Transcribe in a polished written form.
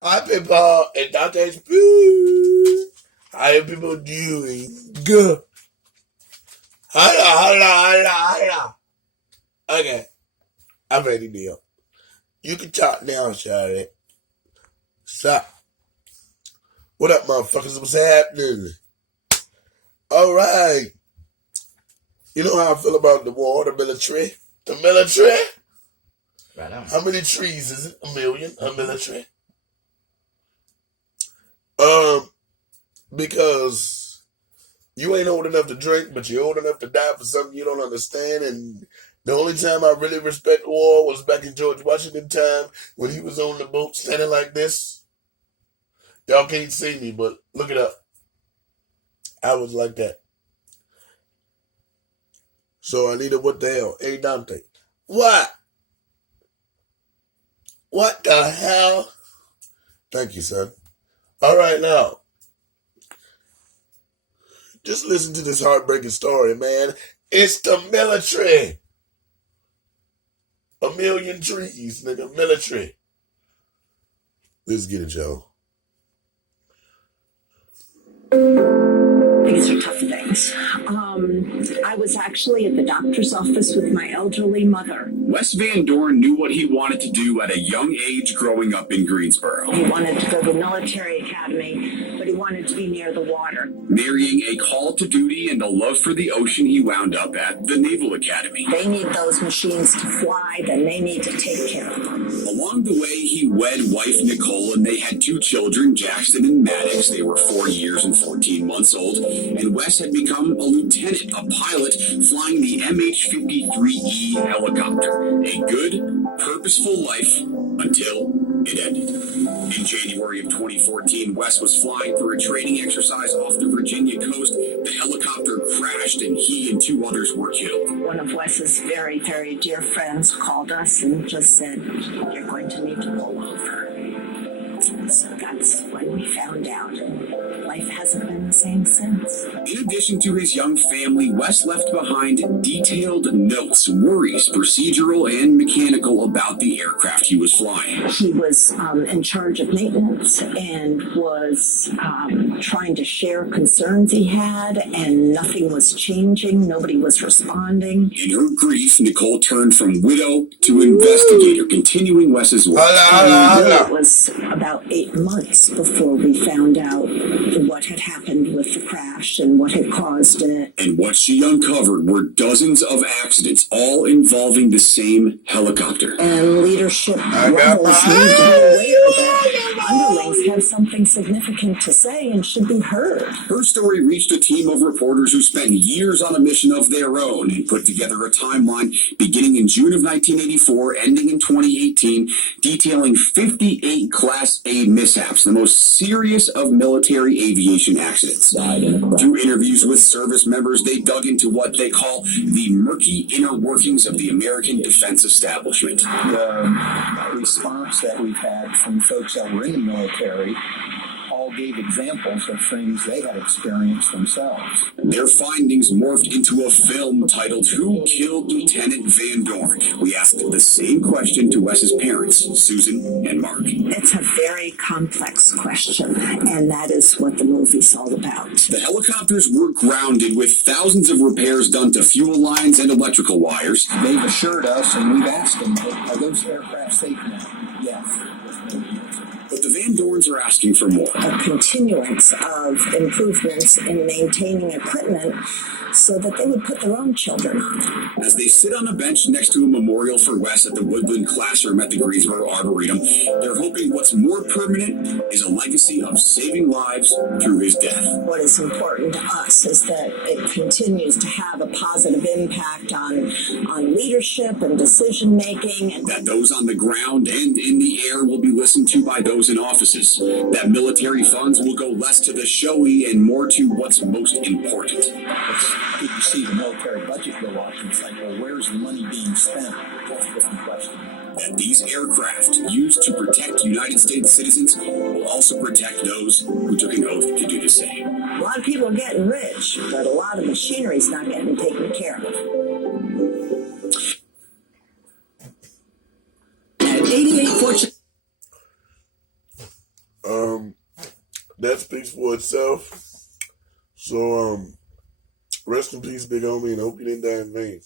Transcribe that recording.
Hi, people. And Dante's Blue. How are people doing? Good. Holla, holla, holla, holla. Okay, I'm ready, Neil. You can talk now, Charlie. Stop. What up, motherfuckers? What's happening? All right. You know how I feel about the war, the military? The military? Right on. How many trees is it? 1,000,000? A military? Because you ain't old enough to drink, but you're old enough to die for something you don't understand. And the only time I really respect war was back in George Washington time when he was on the boat standing like this. Y'all can't see me, but look it up. I was like that. So Anita, what the hell? Hey Dante. What? What the hell? Thank you, son. All right, now. Just listen to this heartbreaking story, man. It's the military. 1,000,000 trees, nigga. Military. Let's get it, y'all. These are tough days. I was actually at the doctor's office with my elderly mother. Wes Van Dorn knew what he wanted to do at a young age growing up in Greensboro. He wanted to go to the military academy, but he wanted to be near the water. Marrying a call to duty and a love for the ocean, he wound up at the Naval Academy. They need those machines to fly, then they need to take care of them. Along the way, he wed wife Nicole, and they had 2 children, Jackson and Maddox. They were 4 years and 14 months old, and Wes had become a lieutenant, a pilot, flying the MH-53E helicopter. A good, purposeful life until it ended. In January of 2014, Wes was flying for a training exercise off the Virginia coast. The helicopter crashed, and he and 2 others were killed. One of Wes's very, very dear friends called us and just said, "You're going to need to roll over." So that's when we found out, and life hasn't been the same since. In addition to his young family, Wes left behind detailed notes, worries, procedural and mechanical, about the aircraft he was flying. He was in charge of maintenance and was trying to share concerns he had, and nothing was changing. Nobody was responding. In her grief, Nicole turned from widow to investigator, continuing Wes's work. It was about 8 months before we found out what had happened with the crash and what had caused it. And what she uncovered were dozens of accidents, all involving the same helicopter. And leadership levels need to be aware that underlings have something significant to say and should be heard. Her story reached a team of reporters who spent years on a mission of their own and put together a timeline beginning in June of 1984, ending in 2018, detailing 58 Class A mishaps, the most serious of military aviation accidents. Through interviews with service members, they dug into what they call the murky inner workings of the American defense establishment. The response that we've had from folks that were in the military all gave examples of things they had experienced themselves. Their findings morphed into a film titled Who Killed Lieutenant Van Dorn? We asked the same question to Wes's parents, Susan and Mark. It's a very complex question, and that is what the movie's all about. The helicopters were grounded with thousands of repairs done to fuel lines and electrical wires. They've assured us, and we've asked them, are those aircraft safe now? Yes. But the Van Dorns are asking for more. A continuance of improvements in maintaining equipment so that they would put their own children on it. As they sit on a bench next to a memorial for Wes at the Woodland Classroom at the Greensboro Arboretum, they're hoping what's more permanent is a legacy of saving lives through his death. What is important to us is that it continues to have a positive impact on leadership and decision making. And that those on the ground and in the air will be listened to by those in offices. That military funds will go less to the showy and more to what's most important. People see the military budget go up and it's like, well, where's the money being spent? That's a different question. That these aircraft used to protect United States citizens will also protect those who took an oath to do the same. A lot of people are getting rich, but a lot of machinery's not getting taken care of. 88 Fortune. that speaks for itself. So, rest in peace, big homie, and hope you didn't die in vain.